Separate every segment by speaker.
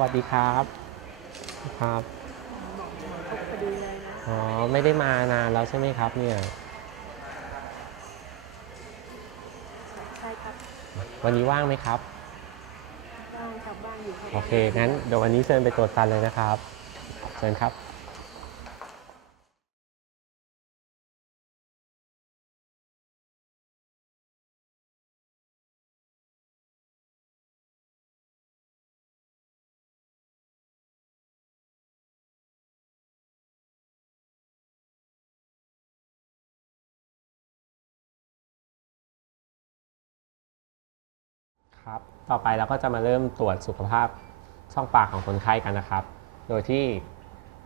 Speaker 1: วัสดีครับครับ
Speaker 2: บอกหมดพบพอดีเลยนะ
Speaker 1: อ๋อไม่ได้มานานแล้วใช่ไหมครับ เนี่ย
Speaker 2: ใช่ครับ
Speaker 1: วันนี้ว่างไหมครับ
Speaker 2: บ้านครับบ้านอยู่ข้าง
Speaker 1: โอเคงั้นเดี๋ยววันนี้เชิญไปตรวจฟันเลยนะครับเชิญครับ ครับ ต่อไปเราก็จะมาเริ่มตรวจสุขภาพช่องปากของคนไข้กันนะครับ โดยที่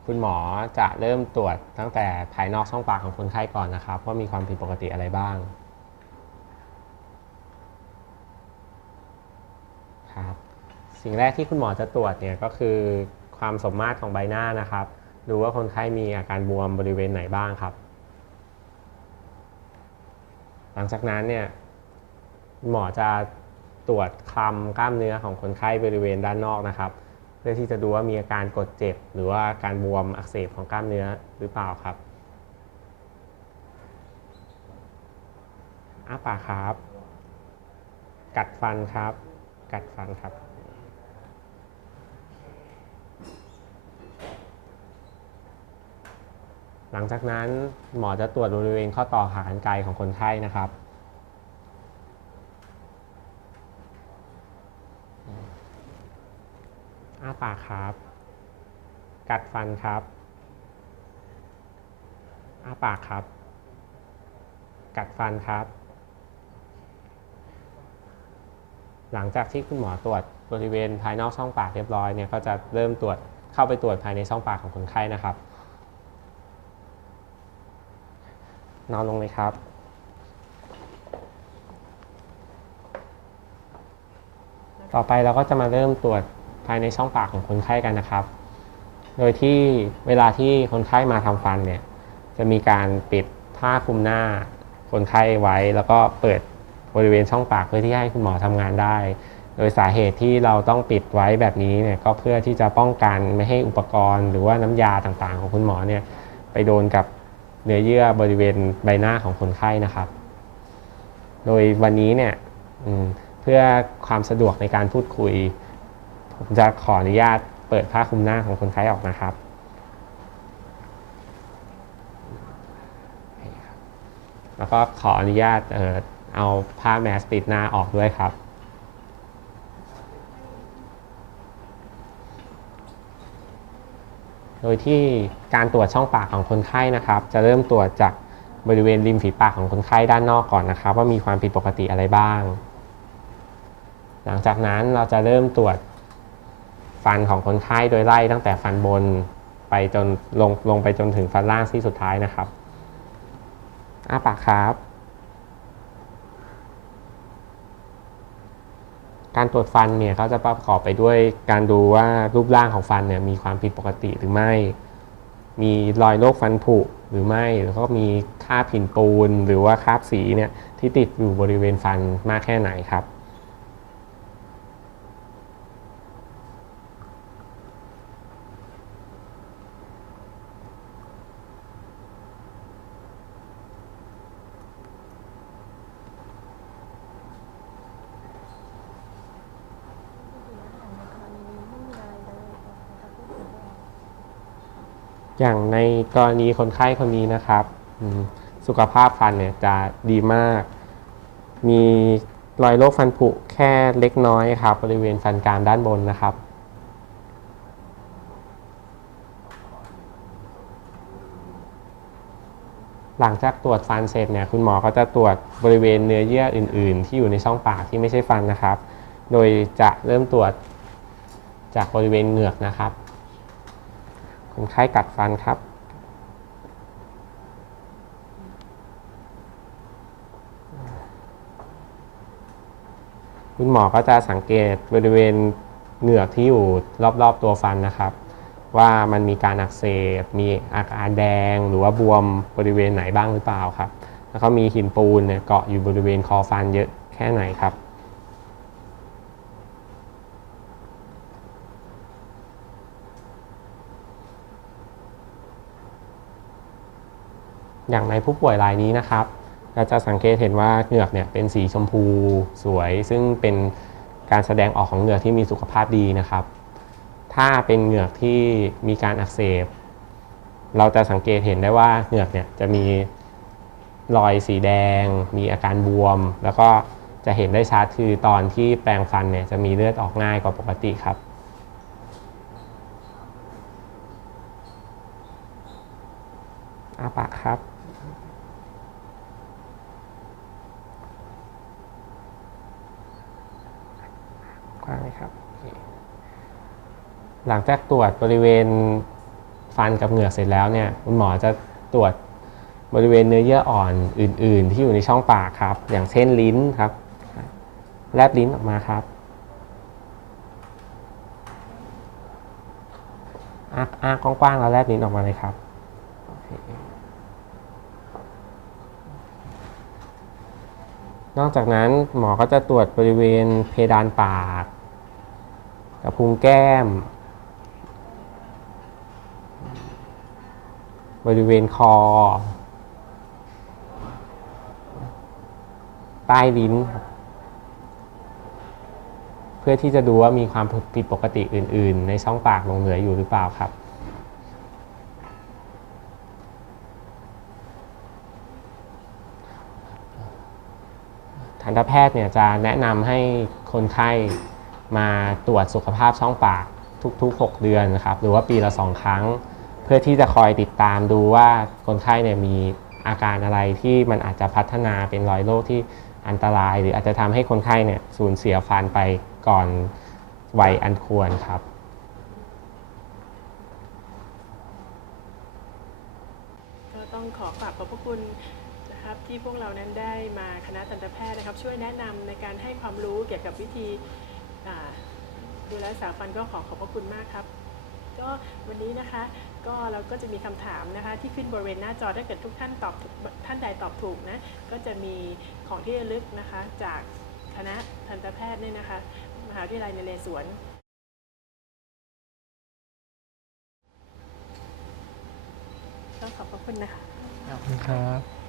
Speaker 1: คุณหมอจะเริ่มตรวจตั้งแต่ภายนอกช่องปากของคนไข้ก่อนนะครับ ว่ามีความผิดปกติอะไรบ้างครับสิ่งแรกที่คุณหมอจะตรวจเนี่ยก็คือความสมมาตรของใบหน้านะครับดูว่าคนไข้มีอาการบวมบริเวณไหนบ้างครับ หลังจากนั้นเนี่ยหมอจะ ตรวจคลำกล้ามเนื้อของคนไข้บริเวณด้านนอกนะครับ เพื่อที่จะดูว่ามีอาการกดเจ็บ หรือว่าการบวมอักเสบของกล้ามเนื้อหรือเปล่าครับอ้าปากครับ กัดฟันครับ กัดฟันครับ หลังจากนั้นหมอจะตรวจบริเวณข้อต่อขากรรไกรของคนไข้นะครับ อ้า ปากครับ กัดฟันครับ อ้าปากครับ กัดฟันครับ หลังจากที่คุณหมอตรวจบริเวณภายนอกช่องปากเรียบร้อยเนี่ยก็จะเริ่มตรวจเข้าไปตรวจภายในช่องปากของคนไข้นะครับ นอนลงเลยครับต่อไปเราก็จะมาเริ่มตรวจ ภายในช่องปากของคนไข้กันนะครับ โดยที่เวลาที่คนไข้มาทำฟันเนี่ยจะมีการปิดผ้าคลุมหน้าคนไข้ไว้ แล้วก็เปิดบริเวณช่องปากเพื่อที่ให้คุณหมอทำงานได้ โดยสาเหตุที่เราต้องปิดไว้แบบนี้เนี่ยก็เพื่อที่จะป้องกันไม่ให้อุปกรณ์ หรือว่าน้ำยาต่างๆ ของคุณหมอเนี่ยไปโดนกับเนื้อเยื่อบริเวณใบหน้าของคนไข้นะครับ โดยวันนี้เนี่ยเพื่อความสะดวกในการพูดคุย ผมจะขออนุญาตเปิดผ้าคลุมหน้าของคนไข้ออกนะครับ แล้วก็ขออนุญาตเออเอาผ้าแมสปิดหน้าออกด้วยครับ โดยที่การตรวจช่องปากของคนไข้นะครับ จะเริ่มตรวจจากบริเวณริมฝีปากของคนไข้ด้านนอกก่อนนะครับ ว่ามีความผิดปกติอะไรบ้าง หลังจากนั้นเราจะเริ่มตรวจ ฟันของคนไข้โดยไล่ตั้งแต่ฟันบนไปจนลงลงไปจนถึงฟันล่างที่สุดท้ายนะครับอ้าปากครับ การตรวจฟันเนี่ยเขาจะประกอบไปด้วยการดูว่ารูปร่างของฟันเนี่ยมีความผิดปกติหรือไม่ มีรอยโรคฟันผุหรือไม่แล้วก็มีคราบหินปูนหรือว่าคราบสีเนี่ยที่ติดอยู่บริเวณฟันมากแค่ไหนครับ อย่างในกรณีคนไข้คนนี้นะครับสุขภาพฟันเนี่ยจะดีมาก มีรอยโรคฟันผุแค่เล็กน้อยครับ บริเวณฟันกรามด้านบนนะครับ หลังจากตรวจฟันเสร็จเนี่ยคุณหมอก็จะตรวจบริเวณเนื้อเยื่ออื่น ๆ ที่อยู่ในช่องปากที่ไม่ใช่ฟันนะครับ โดยจะเริ่มตรวจจากบริเวณเหงือกนะครับ คนไข้กัดฟันครับ คุณหมอก็จะสังเกตบริเวณเหงือกที่อยู่รอบๆตัวฟันนะครับ ว่ามันมีการอักเสบ มีอาการแดงหรือว่าบวมบริเวณไหนบ้างหรือเปล่าครับ แล้วก็มีหินปูนเนี่ยเกาะอยู่บริเวณคอฟันเยอะแค่ไหนครับ อย่างในผู้ป่วยรายนี้นะครับเราจะสังเกตเห็นว่าเหงือกเนี่ยเป็นสีชมพูสวย ซึ่งเป็นการแสดงออกของเหงือกที่มีสุขภาพดีนะครับ ถ้าเป็นเหงือกที่มีการอักเสบ เราจะสังเกตเห็นได้ว่าเหงือกเนี่ยจะมีรอยสีแดง มีอาการบวม แล้วก็จะเห็นได้ชัดคือตอนที่แปรงฟันเนี่ยจะมีเลือดออกง่ายกว่าปกติครับอาปากครับ กว้างไหมครับ หลังจากตรวจบริเวณฟันกับเหงือกเสร็จแล้วเนี่ยคุณหมอจะตรวจบริเวณเนื้อเยื่ออ่อนอื่น ๆ ที่อยู่ในช่องปากครับ อย่างเช่นลิ้นครับ แลบลิ้นออกมาครับอ้าอ้ากว้างๆแล้วแลบลิ้นออกมาเลยครับโอเค นอกจากนั้นหมอก็จะตรวจบริเวณเพดานปากกระพุ้งแก้ม บริเวณคอ ใต้ลิ้นครับเพื่อที่จะดูว่ามีความผิดปกติอื่น ๆ ในช่องปากลงเหลืออยู่หรือเปล่าครับ ทันตแพทย์เนี่ยจะแนะนำให้คนไข้มาตรวจสุขภาพช่องปากทุกๆ 6 เดือนนะครับหรือว่าปีละ 2 ครั้ง เพื่อที่จะคอยติดตามดูว่าคนไข้เนี่ยมีอาการอะไรที่มันอาจจะพัฒนาเป็นรอยโรคที่อันตราย หรืออาจจะทำให้คนไข้เนี่ยสูญเสียฟันไปก่อนวัยอันควรครับ
Speaker 3: ก็ต้องขอกราบขอบพระคุณ นะครับที่พวกเรานั้นได้มาคณะทันตแพทย์นะครับ ช่วยแนะนำในการให้ความรู้เกี่ยวกับวิธีดูแลรักษาฟันก็ขอขอบพระคุณมากครับก็วันนี้นะคะก็เราก็จะมีคำถามนะคะ ที่ขึ้นบริเวณหน้าจอถ้าเกิดทุกท่านตอบท่านใดตอบถูกนะก็จะมีของที่ระลึกนะคะ จากคณะทันตแพทย์เนี่ยนะคะ มหาวิทยาลัยนเรศวรก็ขอบพระคุณนะคะ
Speaker 4: ขอบคุณครับ